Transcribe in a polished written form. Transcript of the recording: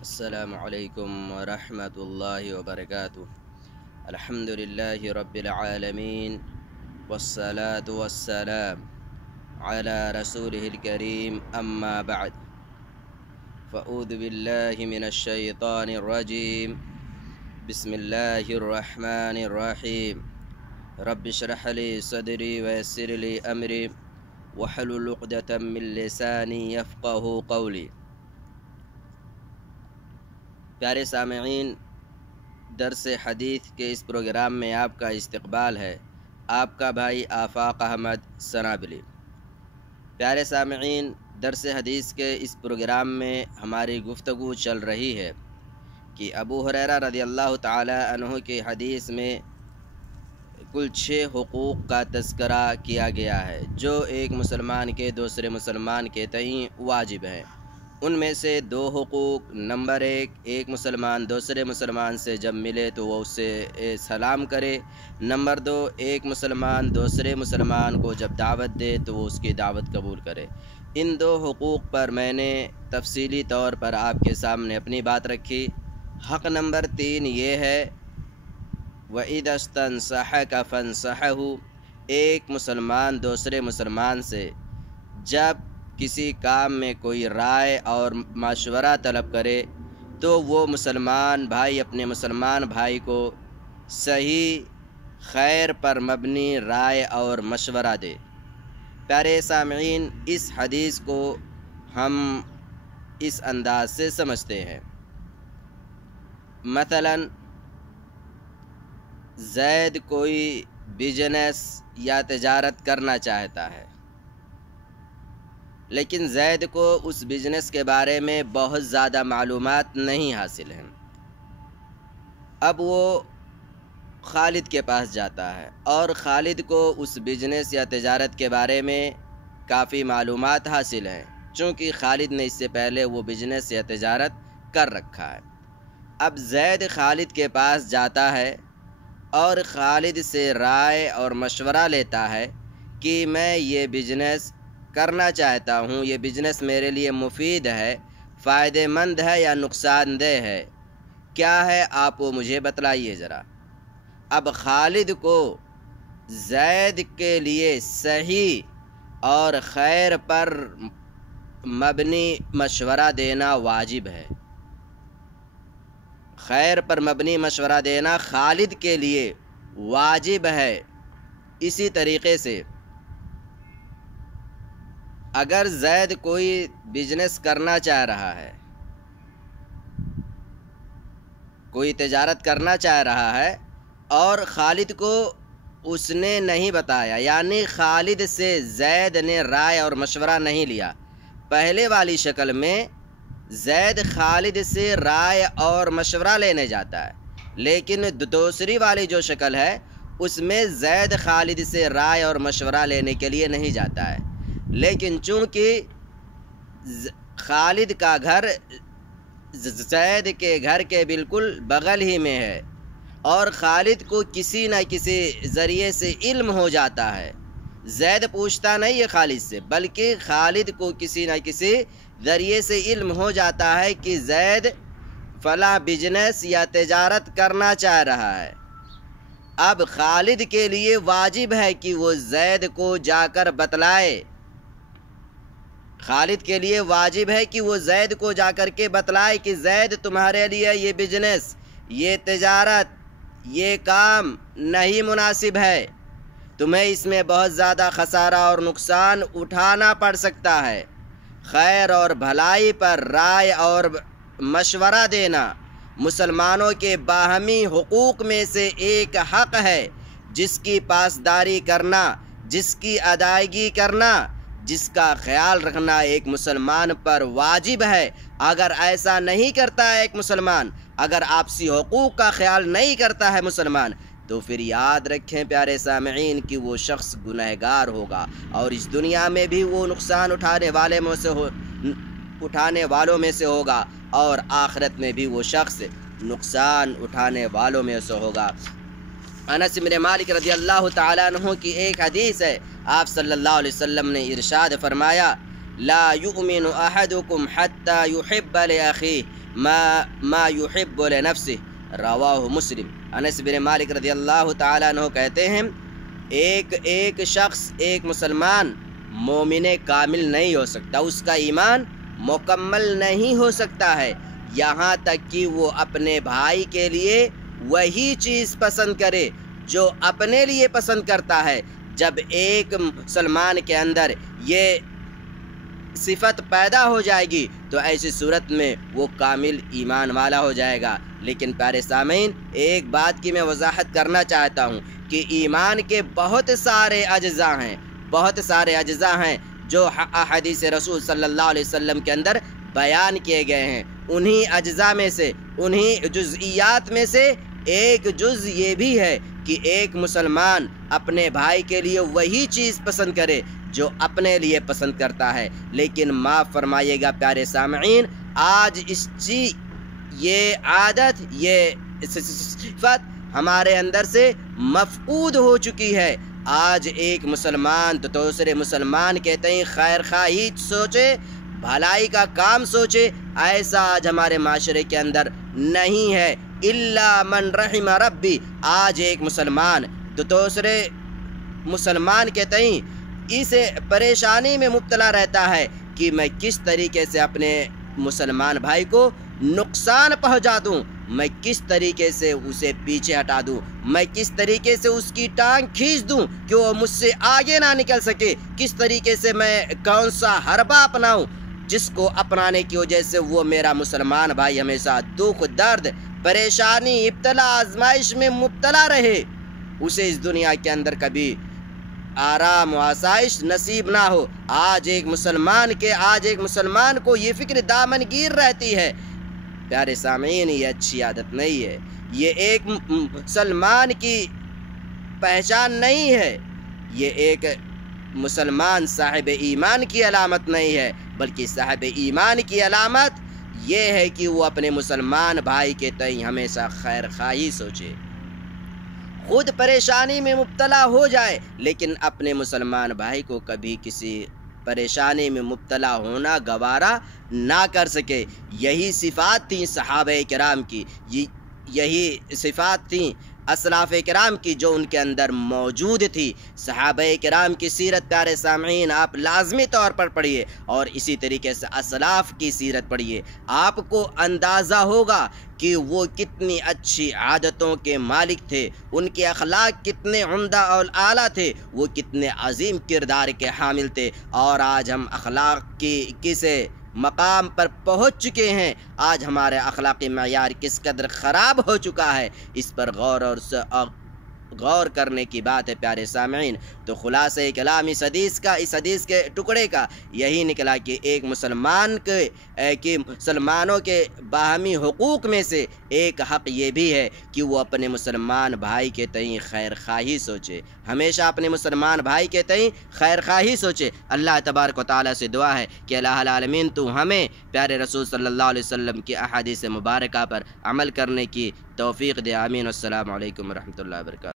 السلام علیکم ورحمۃ اللہ وبرکاتہ۔ الحمد للہ رب العالمین والصلاة والسلام علی رسولہ الکریم اما بعد فاعوذ باللہ من الشیطان الرجیم بسم اللہ الرحمن الرحیم رب اشرح لی صدری ویسر لی امری واحلل عقدۃ من لسانی یفقہوا قولی۔ پیارے سامعین، درس حدیث کے اس پروگرام میں آپ کا استقبال ہے۔ آپ کا بھائی آفاق احمد سنابلی۔ پیارے سامعین، درس حدیث کے اس پروگرام میں ہماری گفتگو چل رہی ہے کہ ابو ہریرہ رضی اللہ تعالی عنہ کی حدیث میں کل 6 حقوق کا تذکرہ کیا گیا ہے جو ایک مسلمان کے دوسرے مسلمان کے تئیں واجب ہیں۔ ان میں سے 2 حقوق، نمبر 1، ایک مسلمان دوسرے مسلمان سے جب ملے تو وہ اس سے سلام کرے۔ نمبر 2، ایک مسلمان دوسرے مسلمان کو جب دعوت دے تو وہ اس کی دعوت قبول کرے۔ ان 2 حقوق پر میں نے تفصیلی طور پر آپ کے سامنے اپنی بات رکھی۔ حق نمبر 3 یہ ہے وَإِذَا اسْتَنصَحَكَ فَانصَحْهُ، ایک مسلمان دوسرے مسلمان سے جب کسی کام میں کوئی رائے اور مشورہ طلب کرے تو وہ مسلمان بھائی اپنے مسلمان بھائی کو صحیح خیر پر مبنی رائے اور مشورہ دے۔ پیارے سامعین، اس حدیث کو ہم اس انداز سے سمجھتے ہیں۔ مثلا زید کوئی بزنس یا تجارت کرنا چاہتا ہے، لیکن زید کو اس بزنس کے بارے میں بہت زیادہ معلومات نہیں حاصل ہیں۔ اب وہ خالد کے پاس جاتا ہے اور خالد کو اس بزنس یا تجارت کے بارے میں کافی معلومات حاصل ہیں، چونکہ خالد نے اس سے پہلے وہ بزنس یا تجارت کر رکھا ہے۔ اب زید خالد کے پاس جاتا ہے اور خالد سے رائے اور مشورہ لیتا ہے کہ میں یہ بزنس کرنا چاہتا ہوں، یہ بزنس میرے لیے مفید ہے، فائدہ مند ہے یا نقصان دہ ہے، کیا ہے آپ وہ مجھے بتلائیے ذرا۔ اب خالد کو زید کے لیے صحیح اور خیر پر مبنی مشورہ دینا واجب ہے۔ خیر پر مبنی مشورہ دینا خالد کے لیے واجب ہے۔ اسی طریقے سے اگر زید کوئی بزنس کرنا چاہ رہا ہے، کوئی تجارت کرنا چاہ رہا ہے اور خالد کو اس نے نہیں بتایا، یعنی خالد سے زید نے رائے اور مشورہ نہیں لیا، پہلے والی شکل میں زید خالد سے رائے اور مشورہ لینے جاتا ہے، لیکن دوسری والی جو شکل ہے اس میں زید خالد سے رائے اور مشورہ لینے کے لیے نہیں جاتا ہے، لیکن چونکہ خالد کا گھر زید کے گھر کے بالکل بغل ہی میں ہے اور خالد کو کسی نہ کسی ذریعے سے علم ہو جاتا ہے، زید پوچھتا نہیں ہے خالد سے، بلکہ خالد کو کسی نہ کسی ذریعے سے علم ہو جاتا ہے کہ زید فلاں بزنس یا تجارت کرنا چاہ رہا ہے۔ اب خالد کے لیے واجب ہے کہ وہ زید کو جا کر بتلائے، خالد کے لیے واجب ہے کہ وہ زید کو جا کر کے بتلائے کہ زید تمہارے لیے یہ بزنس، یہ تجارت، یہ کام نہیں مناسب ہے، تمہیں اس میں بہت زیادہ خسارہ اور نقصان اٹھانا پڑ سکتا ہے۔ خیر اور بھلائی پر رائے اور مشورہ دینا مسلمانوں کے باہمی حقوق میں سے ایک حق ہے، جس کی پاسداری کرنا، جس کی ادائیگی کرنا، جس کا خیال رکھنا ایک مسلمان پر واجب ہے۔ اگر ایسا نہیں کرتا ہے ایک مسلمان، اگر آپسی حقوق کا خیال نہیں کرتا ہے مسلمان، تو پھر یاد رکھیں پیارے سامعین کہ وہ شخص گنہگار ہوگا اور اس دنیا میں بھی وہ نقصان اٹھانے والوں میں سے ہوگا اور آخرت میں بھی وہ شخص نقصان اٹھانے والوں میں سے ہوگا۔ انس بن مالک رضی اللہ تعالیٰ عنہ کی ایک حدیث ہے، آپ صلی اللہ علیہ وسلم نے ارشاد فرمایا لا یؤمن احدکم حتی یحب لأخیہ ما يحب لنفسه رواہ مسلم۔ انس بن مالک رضی اللہ تعالیٰ عنہ کہتے ہیں ایک شخص، ایک مسلمان مومن کامل نہیں ہو سکتا، اس کا ایمان مکمل نہیں ہو سکتا ہے یہاں تک کہ وہ اپنے بھائی کے لیے وہی چیز پسند کرے جو اپنے لیے پسند کرتا ہے۔ جب ایک مسلمان کے اندر یہ صفت پیدا ہو جائے گی تو ایسی صورت میں وہ کامل ایمان والا ہو جائے گا۔ لیکن پیارے سامعین، ایک بات کی میں وضاحت کرنا چاہتا ہوں کہ ایمان کے بہت سارے اجزاء ہیں جو احادیث رسول صلی اللہ علیہ وسلم کے اندر بیان کیے گئے ہیں۔ انہی اجزاء میں سے، انہی جزئیات میں سے ایک جز یہ بھی ہے کہ ایک مسلمان اپنے بھائی کے لیے وہی چیز پسند کرے جو اپنے لیے پسند کرتا ہے۔ لیکن معاف فرمائیے گا پیارے سامعین، آج یہ عادت، یہ صفت ہمارے اندر سے مفقود ہو چکی ہے۔ آج ایک مسلمان تو دوسرے مسلمان کے تئیں خیر خواہی سوچے، بھلائی کا کام سوچے، ایسا آج ہمارے معاشرے کے اندر نہیں ہے۔ الا من رحم ربی، آج ایک مسلمان تو دوسرے مسلمان کے تئیں اس پریشانی میں مبتلا رہتا ہے کہ میں کس طریقے سے اپنے مسلمان بھائی کو نقصان پہنچا دوں، میں کس طریقے سے اسے پیچھے ہٹا دوں، میں کس طریقے سے اس کی ٹانگ کھینچ دوں کہ وہ مجھ سے آگے نہ نکل سکے، کس طریقے سے میں کون سا حربہ اپناؤں جس کو اپنانے کی وجہ سے وہ میرا مسلمان بھائی ہمیشہ دکھ، درد، پریشانی، ابتلا، آزمائش میں مبتلا رہے، اسے اس دنیا کے اندر کبھی آرام و آسائش نصیب نہ ہو۔ آج ایک مسلمان کو یہ فکر دامن گیر رہتی ہے۔ پیارے سامعین، یہ اچھی عادت نہیں ہے، یہ ایک مسلمان کی پہچان نہیں ہے، یہ ایک مسلمان صاحب ایمان کی علامت نہیں ہے، بلکہ صاحب ایمان کی علامت یہ ہے کہ وہ اپنے مسلمان بھائی کے تئیں ہمیشہ خیر خواہی سوچے، خود پریشانی میں مبتلا ہو جائے لیکن اپنے مسلمان بھائی کو کبھی کسی پریشانی میں مبتلا ہونا گوارا نہ کر سکے۔ یہی صفات تھیں صحابہ کرام کی، یہی صفات تھیں اسلاف کرام کی جو ان کے اندر موجود تھی۔ صحابہ کرام کی سیرت پیارے سامعین آپ لازمی طور پر پڑھیے اور اسی طریقے سے اسلاف کی سیرت پڑھیے، آپ کو اندازہ ہوگا کہ وہ کتنی اچھی عادتوں کے مالک تھے، ان کے اخلاق کتنے عمدہ اور اعلیٰ تھے، وہ کتنے عظیم کردار کے حامل تھے۔ اور آج ہم اخلاق کی کسے مقام پر پہنچ چکے ہیں، آج ہمارے اخلاقی معیار کس قدر خراب ہو چکا ہے، اس پر غور کرنے کی بات ہے پیارے سامعین۔ تو خلاصہ کلام اس حدیث کے ٹکڑے کا یہی نکلا کہ ایک مسلمانوں کے باہمی حقوق میں سے ایک حق یہ بھی ہے کہ وہ اپنے مسلمان بھائی کے تئیں خیر خواہی سوچے، ہمیشہ اپنے مسلمان بھائی کے تئیں خیر خواہی سوچے۔ اللہ تبارک و تعالیٰ سے دعا ہے کہ الہ العالمین تو ہمیں پیارے رسول صلی اللہ علیہ وسلم کی احادیث مبارکہ پر عمل کرنے کی توفیق دے، آمین۔ السلام علیکم ورحمۃ اللہ وبرکاتہ۔